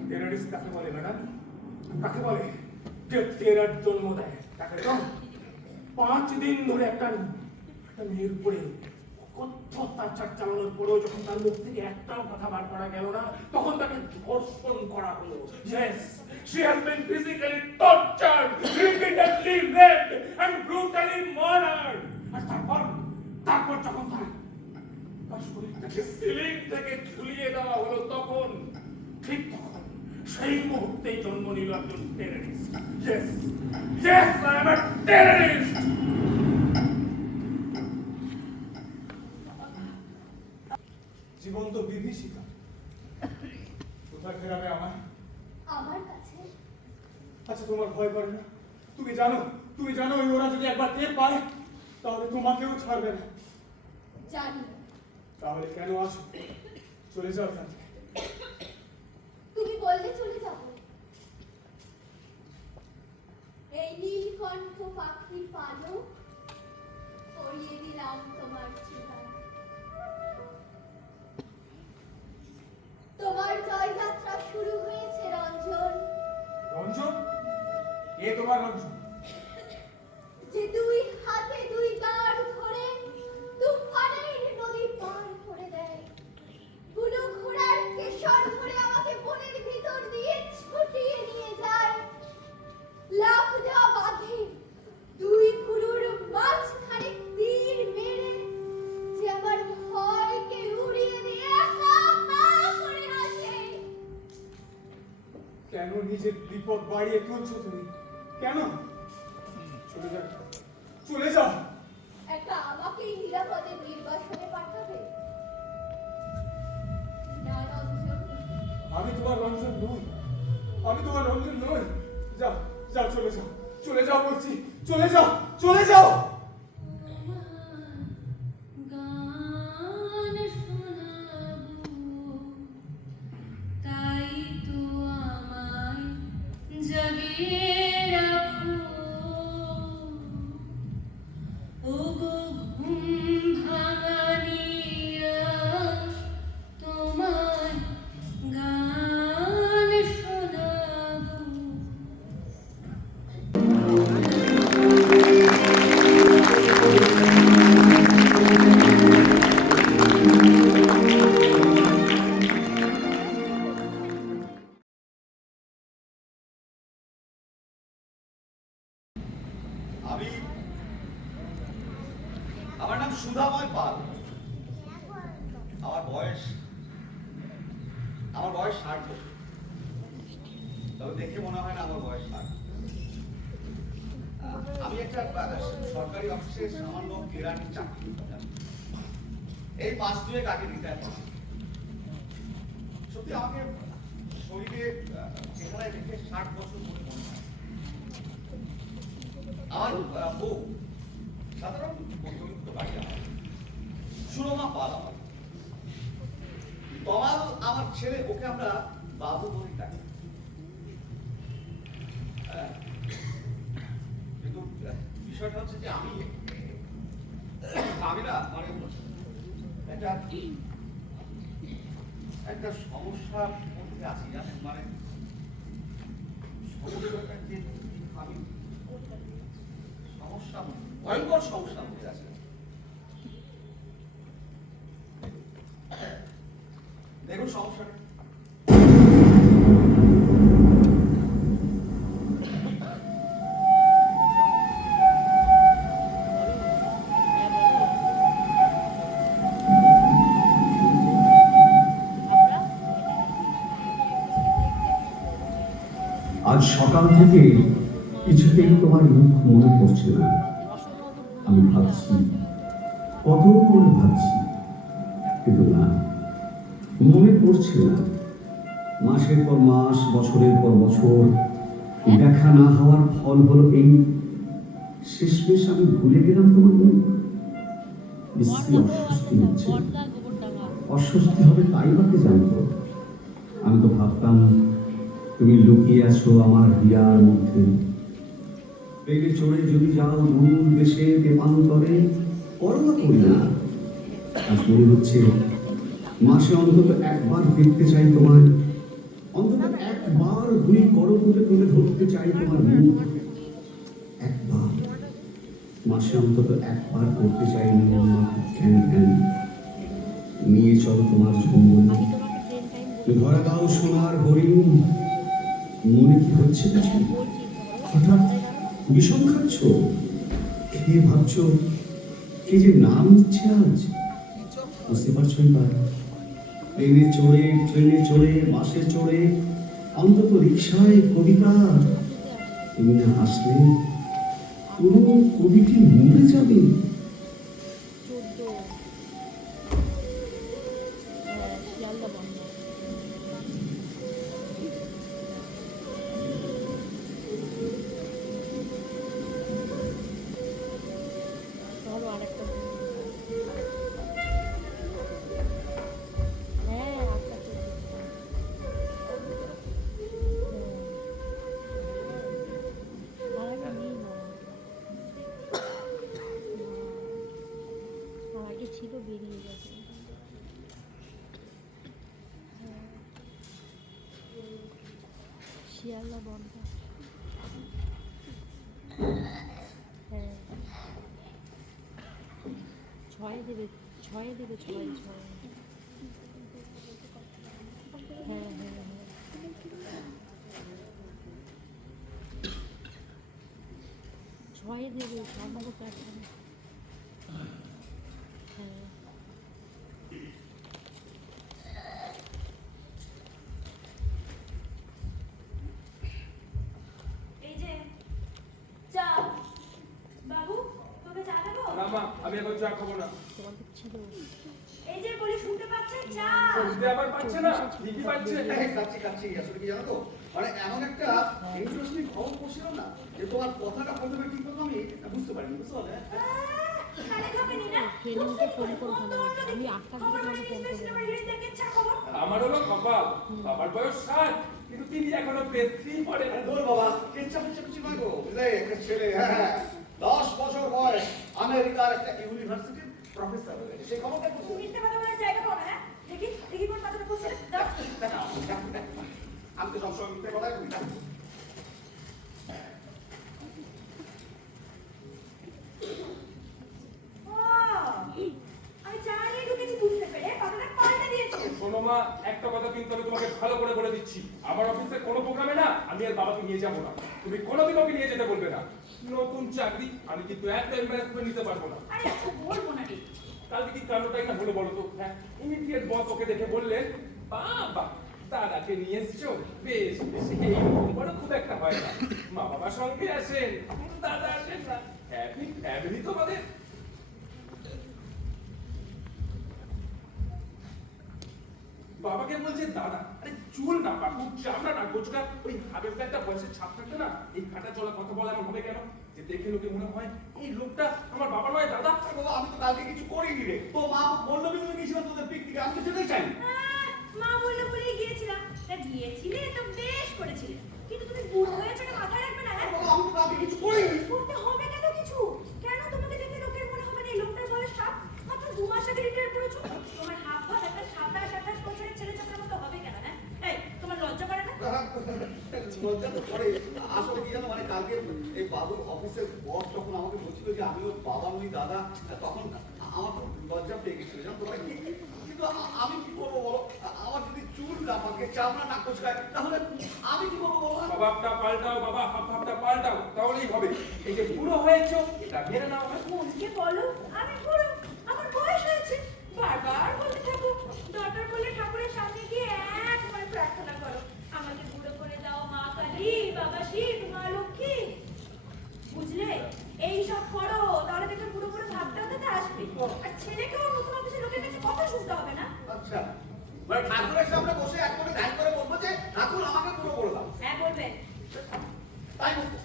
Terrorist কাকে বলে ম্যাডাম? কাকে বলে? যে টেরার জন্ম দেয় তাকে তো 5 দিন ধরে একটা মেয়ের উপরে অকথ্য অত্যাচার চালানোর পরেও যখন তার মুখ থেকে একটাও কথা বার করা গেল না, তখন তাকে ধর্ষণ করা হলো। Yes, she has been physically tortured, repeatedly raped and brutally murdered. আর তারপর যখন তার শরীরটাকে সিলিং থেকে ঝুলিয়ে দেওয়া হলো, তখন ঠিক তখন সেই মুহূর্তেই জন্ম নিল একজন terrorist. Yes, I am a terrorist. জীবন্ত বিভীষিকা কোথায় ফেরাবে আমায়? আমার কাছে। আচ্ছা, তোমার ভয় করে না? তুমি জানো ওরা যদি একবার টের পায়, তাহলে তোমাকেও ছাড়বে না। জানি। তাহলে কেন আসো? চলে যাও এখান থেকে। তুমি বললে চলে যাব। এই নীলকণ্ঠ পাখির পালক পরিয়ে দিলাম তোমার চেহারা। কে তোমার রঞ্জন? যে দুই হাতে দুই দাঁড় ধরে তুফানের নদী পার করে দেয়, বুনো ঘোড়ার কেশর ধরে আমাকে বনের ভিতর দিয়ে ছুটিয়ে নিয়ে যায়, লাফ দেওয়া বাঘে দুই ভুরুর মাঝখানে তীর মেরে যে আমার ভয়কে উড়িয়ে দিয়ে হা হা করে হাসে। কেন নিজের বিপদ বাড়িয়ে তুলছো তুমি? কেন? চলে যাও, চলে যাও। একটা আমাকেই নিরাপদে নির্বাসনে পাঠাবে? না রঞ্জন, আমি তোমার রঞ্জন নই, আমি তোমার রঞ্জন নই। যাও যাও, চলে যাও, চলে যাও বলছি, চলে যাও, চলে যাও। গান শোনাবো, তাই তো আমায় জাগিয়ে রাখো। ওগো ঘুম ভাঙানিয়া, তোমায় গান শোনাবো। আমি আমার নাম সুধাময় পাল। আমার বয়স 60 বছর। তবে দেখে মনে হয় না আমার বয়স 60। আমি একটা সরকারি অফিসে সামান্য কেরানির চাকরি করতাম। এই 5-2 আগে রিটায়ার করা। সত্যি আমাকে শরীরে চেহারায় দেখে 60 বছর বলে মনে হয়। আমার বউ সাধারণ মধ্যবিত্ত বাড়ি, আমার সুরমা পাল। আমার তমাল আমার ছেলে, ওকে আমরা বাবু বলে ডাকি। কিন্তু বিষয়টা হচ্ছে যে আমি না মানে একটা সমস্যার মধ্যে আছি, জানেন? মানে সমস্যাটা যে আমি ভয়ঙ্কর সমস্যা মধ্যে আছে। দেখুন সমস্যাটা আজ সকাল থেকে কিছুতেই তোমার মুখ মনে পড়ছে না। আমি ভাবছি, কত করে ভাবছি, কিন্তু না, মনে পড়ছে না। মাসের পর মাস, বছরের পর বছর দেখা না হওয়ার ফল হলো এই, শেষমেশ আমি ভুলে গেলাম তোমার মুখ। বিশ্রী অস্বস্তি হচ্ছে। অস্বস্তি হবে তাই বাকে জানতো। আমি তো ভাবতাম তুমি লুকিয়ে আছো আমার হিয়ার মধ্যে। পেটে চড়ে যদি যাও দূর দেশে দেবান্তরে, পরোয়া করি না। আজ মনে হচ্ছে মাসে অন্তত একবার দেখতে চাই তোমায়, অন্তত একবার 2 করপুটে তুলে ধরতে চাই তোমার মুখ। একবার মাসে অন্তত একবার করতে চাই ধ্যান ধ্যান। নিয়ে চলো তোমার জঙ্গল, ধরা দাও সোনার হরিণ। মনে কি হচ্ছে কিছু? হঠাৎ বিষম খাচ্ছ? খেয়ে ভাবছো কে যে নাম দিচ্ছে আজ? বুঝতে পারছো এবার? ট্রেনে চড়ে বাসে চড়ে, অন্তত রিক্সায় কবিতা। তুমি না হাসলে পুরো কবিটি মরে যাবে। ছিল বেরিয়ে গেছে। শিয়ালদা বন্ধ। ছয় দেবে ছয় দেবে ছয় ছয় হ্যাঁ হ্যাঁ হ্যাঁ ছয় দেবে 6 নম্বর প্ল্যাটফর্মে হ্যাঁ এই যে চা বাবু তোকে চা দেবো না মা, আমি এখন চা খাবো না। তোমাদের ছিল এই যে বলি শুনতে পাচ্ছেন চা বুঝতে আবার পাচ্ছে না, ঠিকই পাচ্ছে। কাচ্ছি আসলে কি জানো তো, মানে এমন একটা ইন্টারেস্টিং খবর পড়ছিলাম না যে তোমার কথাটা প্রথমে ঠিক মতো আমি বুঝতে পারিনি, বুঝতে পারলে? কানে খাবেনি না ট্রেনিংকে ফোন করে ভালো আমি 8টার দিকে তোমাকে ফোন করবো আমার হলো কপাল, বাবার বয়স 60, কিন্তু তিনি এখনো প্লেস 3 পড়ে। আরে ধর বাবা, কেচ্ছা পিচ্ছি নয় গো, বুঝলে? একটা ছেলে, হ্যাঁ 10 বছর বয়স, আমেরিকার একটা ইউনিভার্সিটির প্রফেসর হয়ে গেছে। সেই খবরটা বুঝতে মিথ্যে কথা বলার জায়গা পাও না হ্যাঁ দেখি দেখি কোন কথাটা বলছিস দাও আমি তো সবসময় মিথ্যে কথাই বলি না। আমি চা নিয়ে ঢুকেছি বুঝতে পেরে কথাটা পাল্টে দিয়েছি শোনো মা, একটা কথা কিন্তু আমি তোমাকে ভালো করে বলে দিচ্ছি, আমার অফিসে কোনো প্রোগ্রামে না আমি আর বাবাকে নিয়ে যাবো না। তুমি কোনোদিন ওকে নিয়ে যেতে বলবে না। নতুন চাকরি, আমি কিন্তু একটা এমবারাসমেন্ট নিতে পারবো না। আরে আচ্ছা বলবো না রে কালকে কি কান্ডটাই না হলো বলো তো? হ্যাঁ, ইমিডিয়েট বস ওকে দেখে বললেন, বাবা দাদাকে নিয়ে এসছো, বেশ বেশ, এইরকম বড় খুব একটা হয় না। মা বাবার সঙ্গে আসেন, দাদা আসেন না, হ্যাপি ফ্যামিলি তোমাদের। বাবাকে বলছে দাদা, আরে চুল না পাকু, চামড়া না গোছকা, ওই হাবের একটা বয়সের ছাপ থাকবে না, এই কাটা চলা কথা বলা এমন হবে কেন যে দেখে লোকে মনে হয় এই লোকটা আমার বাবা নয় দাদা। আরে বাবা, আমি তো কালকে কিছু করিনি রে। তো মা বললো কি তুমি গেছিলাম তোদের পিকনিকে, আমি তো যেতে চাই। মা বললে বলেই গিয়েছিলাম তা গিয়েছিলে তো বেশ করেছিলে কিন্তু তুমি বুড়ো হয়েছে না মাথায় রাখবে না হ্যাঁ বাবা, আমি তো কালকে কিছু করিনি। করতে হবে কেন কিছু কেন তোমাকে দেখে লোকের মনে হবে না এই লোকটার বয়স 7 মাত্র 2 মাস আগে রিটায়ার করেছো তোমার হাত পা একটা 27-28 বছরের ছেলে চাকরির মতো হবে কেন হ্যাঁ এই তোমার লজ্জা করে না লজ্জা তো করে। আসলে কি জানো, মানে কালকে এই বাবুর অফিসের বস যখন আমাকে বলছিল যে আমি ওর বাবা নই দাদা, তখন আমার খুব লজ্জা পেয়ে গেছিল জানো তো। কিন্তু আমি কি করবো বলো, আমার যদি চুল না পাকে, চামড়া না কোচকায়, তাহলে আমি কি করবো বলো? স্বভাবটা পাল্টাও বাবা, ভাবটা পাল্টাও, তাহলেই হবে। এই যে বুড়ো হয়েছো এটা মেনে নাও। মনকে বলো আমি বুড়ো আমার বয়স হয়েছে বারবার বলতে থাকো দরকার পড়লে ঠাকুরের সামনে গিয়ে একবার প্রার্থনা করো আমাকে বুড়ো করে দাও মা কালী বাবা শিব মা লক্ষ্মী বুঝলে এই সব করো তাহলে দেখে বুড়ো বুড়ো ভাবটাও তাতে আসবে আর ছেলেকেও নতুন অফিসে লোকের কাছে কথা শুনতে হবে না আচ্ছা, মানে ঠাকুরের সামনে বসে এক করে ধ্যান করে বলবো যে ঠাকুর আমাকে পুরো করে দাও, হ্যাঁ বলবে তাই বলবো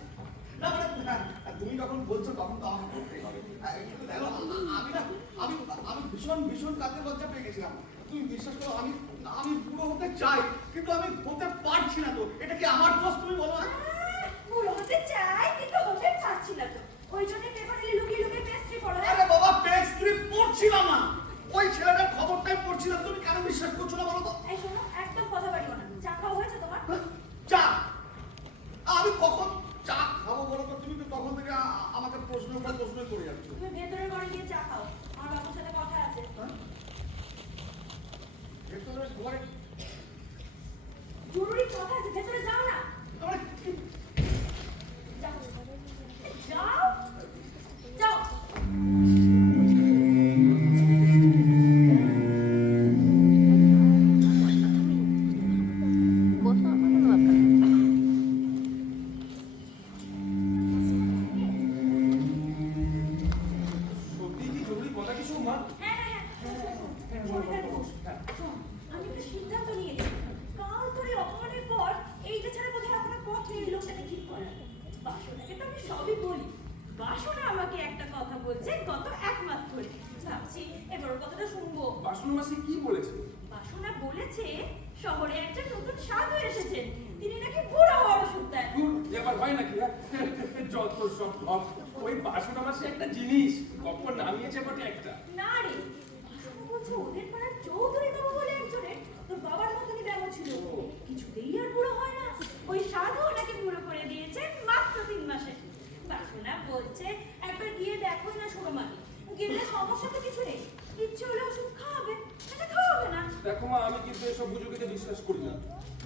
না? মানে তুমি যখন বলছো তখন তো আমাকে করতেই হবে। কিন্তু দেখো, আমি না আমি আমি ভীষণ ভীষণ কাজে লজ্জা পেয়ে গেছিলাম। তুমি বিশ্বাস করো, আমি পুরো হতে চাই কিন্তু আমি হতে পারছি না। তো এটা কি আমার দোষ তুমি বলো? বুড়ো হতে চাই কিন্তু হতে পারছি না তো ওই জন্য পেপারে লুকিয়ে লুকিয়ে পেস্ট্রি পড়ো আরে বাবা, পেস্ট্রি পড়ছিলাম না, ওই ছেলেটার খবরটাই পড়ছিলাম। তুমি কেন বিশ্বাস করছো না বলো তো? এই শোনো একদম কথা বাড়িও না চা খাওয়া হয়েছে তোমার চা? আমি কখন চা খাবো বলো তো? তুমি তো তখন থেকে আমাকে প্রশ্ন করে যাচ্ছ। তুমি ভেতরের ঘরে গিয়ে চা খাও আমার বাবুর সাথে কথা আছে ভেতরে ঘরে জরুরি কথা আছে ভেতরে যাও না তোমার যাও যাও যাও সত্যি কি জরুরি কথা কিছু মা? আমি একটা সিদ্ধান্ত নিয়েছি কাল তোর অপমানের পর এইটা ছাড়া বোধহয় আপনার পথ নেই এই লোকটাকে ঠিক করার বাসনাকে তো আমি সবই বলি বাসনা আমাকে একটা কথা বলছে গত 1 মাস ধরে ভাবছি এবার কথাটা শুনবো বাসন মাসি কি বলেছে? বাসনা বলেছে শহরে একজন নতুন সাধু এসেছেন তিনি নাকি বুড়ো হওয়ার ওষুধ দেন দূর, এবার হয় নাকি? যত সব ভাব, ওই বাসন মাসি একটা জিনিস গপ্প নামিয়েছে বটে একটা। না রে বাসনা বলছে ওদের পাড়ার চৌধুরী বাবু বলে একজনের তোর বাবার মতনই ব্যামো ছিল কিছুতেই আর বুড়ো হয় না ওই সাধু ওনাকে বুড়ো করে দিয়েছে মাত্র 3 মাসে বাসনা বলছে একবার গিয়ে দেখো না শোনো মাকে কিনলে সমস্যা তো কিছু নেই, ইচ্ছে হলে ওষুধ খাওয়াবে, এটা খাওয়াবে না। দেখো মা, আমি কিন্তু এসব বুঝুকিতে বিশ্বাস করি না।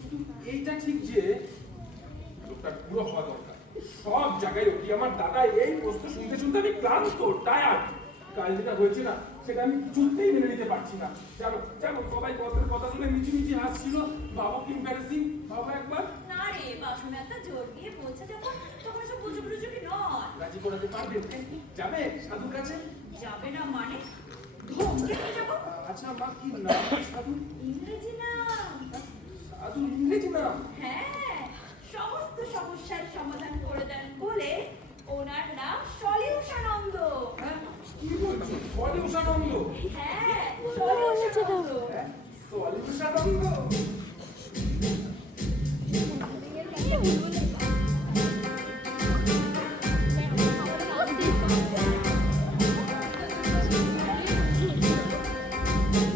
কিন্তু এইটা ঠিক যে লোকটার পুরো হওয়া দরকার। সব জায়গায় ওকে আমার দাদা এই প্রশ্ন শুনতে শুনতে আমি ক্লান্ত, টায়ার্ড। কাল যেটা হয়েছে না, সেটা আমি কিছুতেই মেনে নিতে পারছি না। জানো জানো, সবাই কথার কথা শুনে মিছিমিছি হাসছিল। বাবা কি এম্বারেসিং, বাবা একবার না রে, বাসনে এত জোর দিয়ে বলছে যখন, তখন এসব বুঝুকি নয়। রাজি করাতে পারবেন? যাবে সাধুর কাছে? যাবে না মানে? ধমকে দিয়ে যাবো? আচ্ছা মা, কি নাম সাধু? ইংরেজি নাম। সাধু ইংরেজি নাম? হ্যাঁ, সমস্ত সমস্যার সমাধান করে দেন বলে ওনার নাম সলিউশনানন্দ। হ্যাঁ, কি বলছো? সলিউশনানন্দ? হ্যাঁ, সলিউশনানন্দ। হ্যাঁ, সলিউশনানন্দ?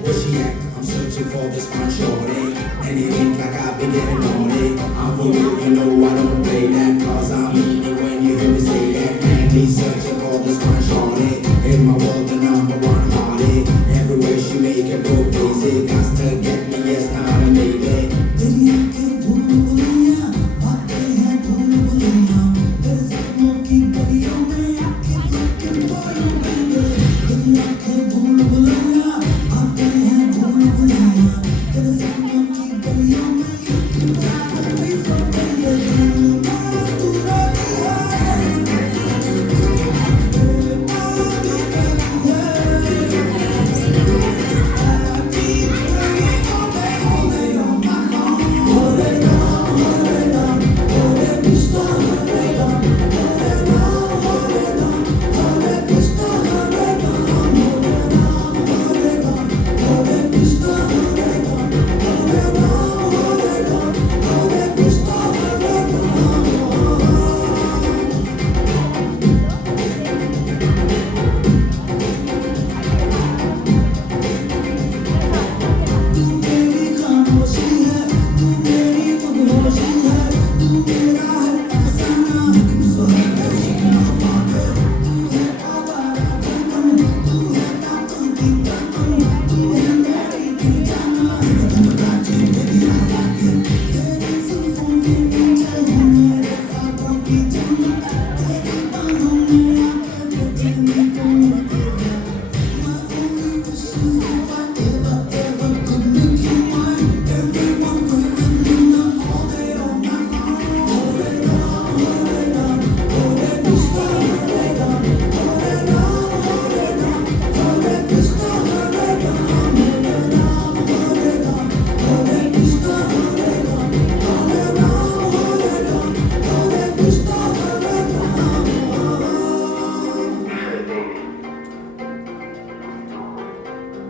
Where she at? I'm searching for this fine shorty, and it ain't like I've been getting on it. I'm for real, you know I don't play that, cause I mean it when you hear me say that. Madly searching for this fine shorty, in my world the number one hearty. Everywhere she make it go crazy, got to get me, yes, not a maybe. दुनिया के भूल भुलैया आते हैं भूल भुलैया, तेरे सपनों की गलियों में आके looking for you baby. दुनिया के भूल भुलैया आते हैं भूल भुलैया, तेरे सपनों की गलियों में looking for you so baby. तू राजी है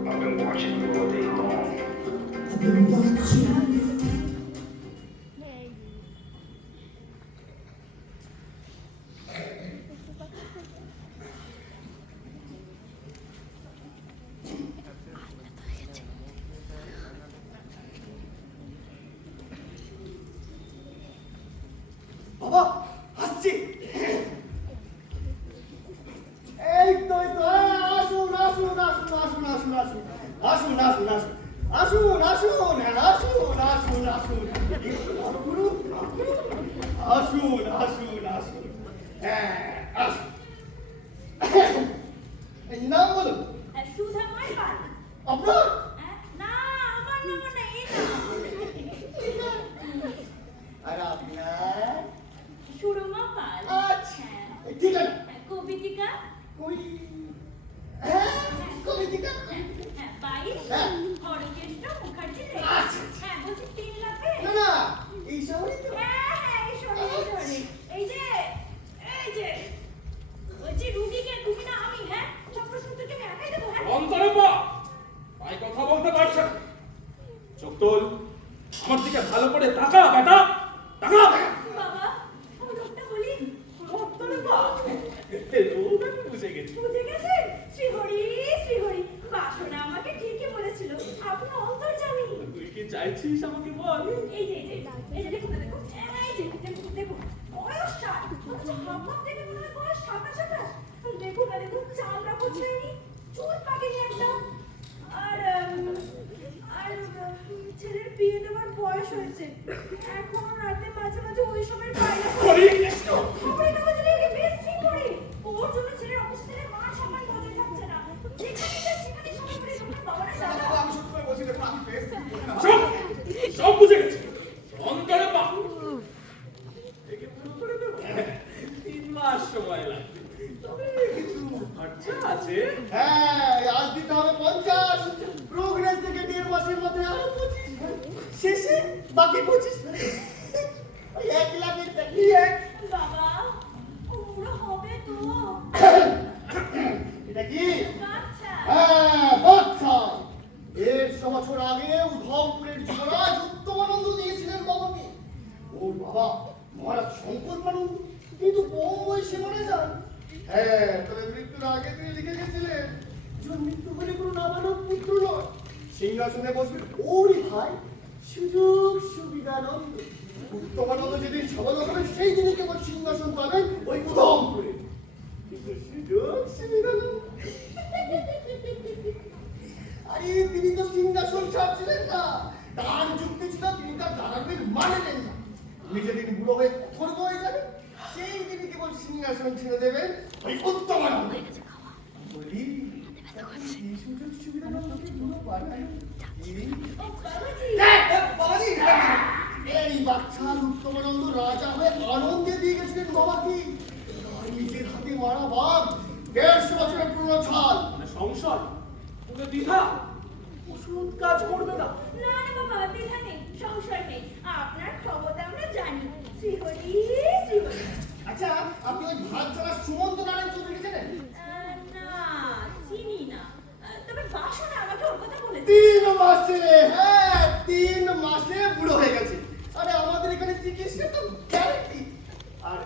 I've been watching you all day long. I've been watching you. বাবা আসছি। এই তো এই তো, আসুন আসুন আসুন আসুন আসুন আসুন আসুন আসুন আসুন আসুন আসুন আসুন আসুন আসুন আসুন আসুন আসুন হ্যাঁ আসুন। এই নাম বলুন সুধা মাইপাল। আপনার। না, আমার নাম না, এই নাম। আর আপনার? সুরমা পাল। আচ্ছা ঠিক আছে। কবিতিকা। হ্যাঁ কবিতিকা। হ্যাঁ, 22 হ্যাঁ। হরকেষ্ট মুখার্জি লেখা। আচ্ছা। হ্যাঁ, বলছি 3 লাখে। না না এই শহরে তো। হ্যাঁ, হ্যাঁ, এই শোনে, এই শোনে। এই যে, বলছি রুগীকে তুমি না আমি, হ্যাঁ? সব প্রশ্ন তোকে আমি একাই দেবো, হ্যাঁ? অন্তরপা, ভাই কথা বলতে পারছে না। চোখ তোল, আমার দিকে ভালো করে তাকা বেটা, তাকা। বাবা, আমি লোকটা বলি। অন্তরপা, ও আমি বুঝে গেছি। বুঝে গেছেন? শ্রীহরি, শ্রীহরি। বাসনা আমাকে ঠিকই বলেছিল। আপনি অন্তর্যামী। তুই কি চাইছিস আমাকে বল? এই যে দেখুন না, দেখুন। এই যে, দেখুন। বয়স 60, অথচ হাবভাব দেখে মনে হয় বয়স 27-28। দেখুন না, দেখুন, চামড়া কোথায়নি। এখনো রাতে মাঝে মাঝে ওই সময় পায়রা হরি কৃষ্ণ! খবরের কাগজে লিখে বেশ ঠিক করে ওর জন্য ছেলের অফিস থেকে মান সম্মান বজায় থাকছে না যেখানে যায় সেখানে সবাই বলে তোমার বাবারা জানো বাবা, আমি সত্যি করে বলছি, দেখুন আমি ফেস করি না। সব সব বুঝে গেছি অন্তরে পা একে পুরো করে দেবো 3 মাস সময় লাগবে তবে কিছু খরচা আছে হ্যাঁ, আজ দিতে হবে 50, প্রোগ্রেস থেকে 1.5 মাসের মধ্যে আরো 25, শেষে বাকি 25। ওই 1 লাখের টাকি বাবা পুরো হবে তো এটা কি? আচ্ছা হ্যাঁ, বাচ্চা। 150 বছর আগে উধমপুরের যুবরাজ উত্তমানন্দ দিয়েছিলেন বাবাকে। ওর বাবা মহারাজ শঙ্করপানন্দ কিন্তু কম বয়সে মারা যান। হ্যাঁ, তবে মৃত্যুর আগে তিনি লিখে গেছিলেন যে মৃত্যু হলে কোনো নাবালক পুত্র নয়, সিংহাসনে বসবে ওরই ভাই সুযোগ সুবিধানন্দ। উত্তমানন্দ যেদিন সফল হবেন সেই দিনই কেবল সিংহাসন পাবেন ওই উধমপুরে। কিন্তু সুযোগ সুবিধানন্দ আরে তিনি তো সিংহাসন ছাড়ছিলেন না, তার যুক্তি ছিল তিনি তার দাদাদের মানলেন না। তিনি যেদিন বুড়ো হয়ে অথর্ব হয়ে যাবেন সেই দিনই কেবল সিংহাসন ছেড়ে দেবেন ওই উত্তমানন্দ। বলি এই সুযোগ সুবিধানন্দকে বুড়ো বানায় বাবাজি এই বাচ্চা উত্তমানন্দ রাজা হয়ে আনন্দে দিয়ে গেছিলেন বাবাকে। তার নিজের হাতে মারা বাঘ 150 বছরের পুরনো ছাল। মানে সংশয় কোনো দ্বিধা ওষুধ কাজ করবে না না না বাবা দ্বিধা নেই সংশয় নেই আপনার ক্ষমতা আমরা জানি শ্রীহরি শ্রীহরি আচ্ছা, আপনি ওই ভাত ছাড়া সুমন্ত নারায়ণ চৌধুরী জানেন? না চিনি না তবে বাসনা আমাকে ওর কথা বলেছে 3 মাসে, হ্যাঁ 3 মাসে বুড়ো হয়ে গেছে। আরে আমাদের এখানে চিকিৎসা তো গ্যারান্টি। আর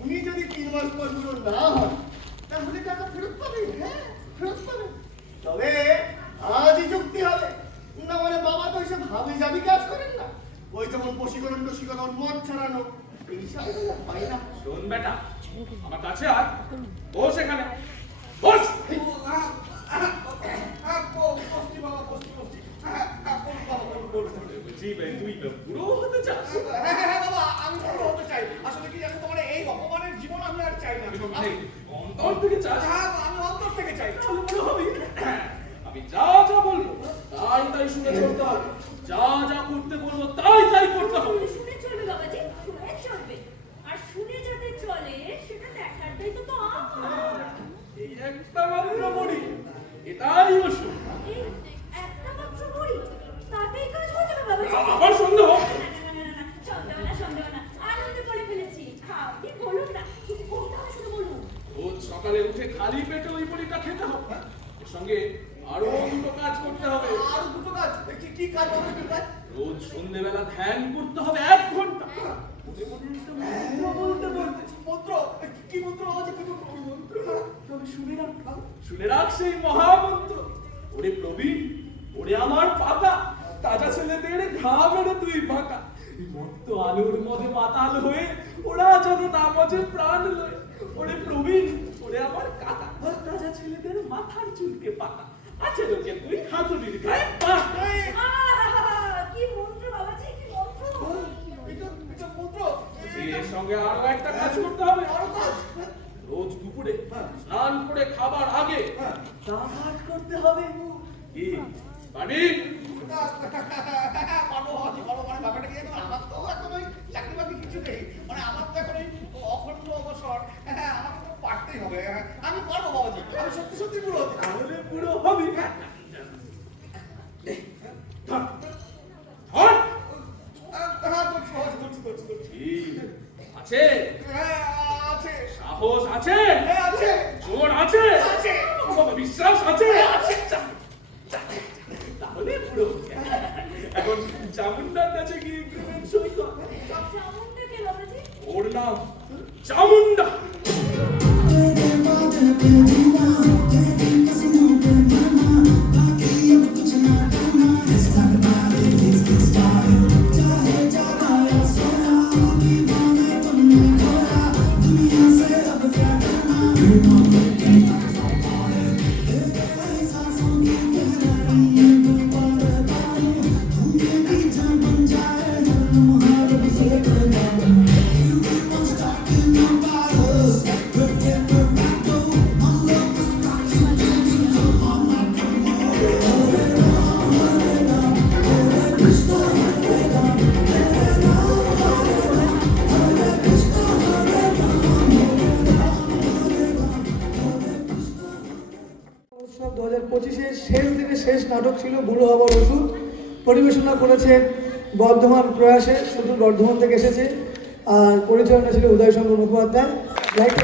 উনি যদি 3 মাস পর বুড়ো না হন তাহলে টাকা ফেরত পাবেন। হ্যাঁ, ফেরত পাবেন। তবে আজই যুক্তি হবে না, মানে বাবা তো এইসব হাবি জাবি কাজ করেন না। ওই যেমন বশীকরণ টশীকরণ মদ ছাড়ানো এইসব পাই না। শোন বেটা আমার কাছে আয় বস এখানে বস বসছি বাবা, বসছি। বলুন বাবা, বলুন। জি ভাই তুই তো পুরো হতে চাস হ্যাঁ বাবা, আমি পুরো হতে চাই। আসলে কি জানেন, তোমার এই অপমানের জীবন আমি আর চাই না। অন্তর থেকে চাস হ্যাঁ, আমি অন্তর থেকে চাই। তাহলে পুরো হবি আমি যা যা বলবো তাই শুনে চলতে হবে যা যা করতে বলবো তাই করতে হবে শুনে চলবে বাবাজি শুনে চলবে আর শুনে যাতে চলে সেটা দেখার দায়িত্ব তো আমার এই একটা মাত্র বড়ি এটাই ওষুধ এই একটা মাত্র বড়ি তাতেই কাজ হয়ে যাবে বাবাজি আবার সন্দেহ সন্দেহ না আনন্দে বলে ফেলেছি আপনি বলুন না কোনটা শুধু বলুন রোজ সকালে উঠে খালি পেটে ওই বড়িটা খেতে হবে এর সঙ্গে আরো দুটো কাজ করতে হবে আর দুটো কাজ, কি কাজ হবে? কি কাজ? রোজ সন্ধ্যেবেলা ধ্যান করতে হবে 1 ঘন্টা মন্ত্র বলতে মন্ত্র, কি মন্ত্র বাবাজি? কি মন্ত্র? তবে শুনে রাখ সেই মহামন্ত্র ওরে প্রবীণ ওরে আমার পাতা তাজা ছেলেদের ঘামের তুই ফাঁকা মত্ত আলোর মধ্যে মাতাল হয়ে ওরা যেন না মজে প্রাণ লয় ওরে প্রবীণ ওরে আমার কাকা তাজা ছেলেদের মাথার চুলকে পাতা আছে লোকে তুই হাতুড়ির গায়ে পাতা কি মন্ত্র বাবাজি কি মন্ত্র এটা মন্ত্র। এর সঙ্গে আরো একটা কাজ করতে হবে রোজ দুপুরে স্নান করে খাবার আগে দাঁত করতে হবে কি পানি পারবো বাবাজি, পারবো। মানে ব্যাপারটা কি জানো, আমার তো এখন ওই চাকরি বাকরি কিছু নেই। মানে আমার তো এখন এই অখণ্ড অবসর। হ্যাঁ, আমাকে তো পারতেই হবে। আমি পারবো বাবাজি, আমি সত্যি পুরো হতে চাই। তাহলে পুরো হবি ধর হ্যাঁ, করছি। ঠিক আছে হ্যাঁ, আছে। সাহস আছে হ্যাঁ, আছে। জোর আছে আছে। তোমার বিশ্বাস আছে আছে। তাহলে পুরো এখন চামুন্ডার কাছে গিয়ে এগ্রিমেন্ট সই কর চামুন্ডা কে বাবাজি ওর নাম চামুন্ডা Bye. 2025-এর শেষ দিনে শেষ নাটক ছিল বুড়ো হবার ওষুধ। পরিবেশনা করেছে বর্ধমান প্রয়াসে, শুধু বর্ধমান থেকে এসেছে, আর পরিচালনা ছিল উদয় শঙ্কর মুখোপাধ্যায়। লাইক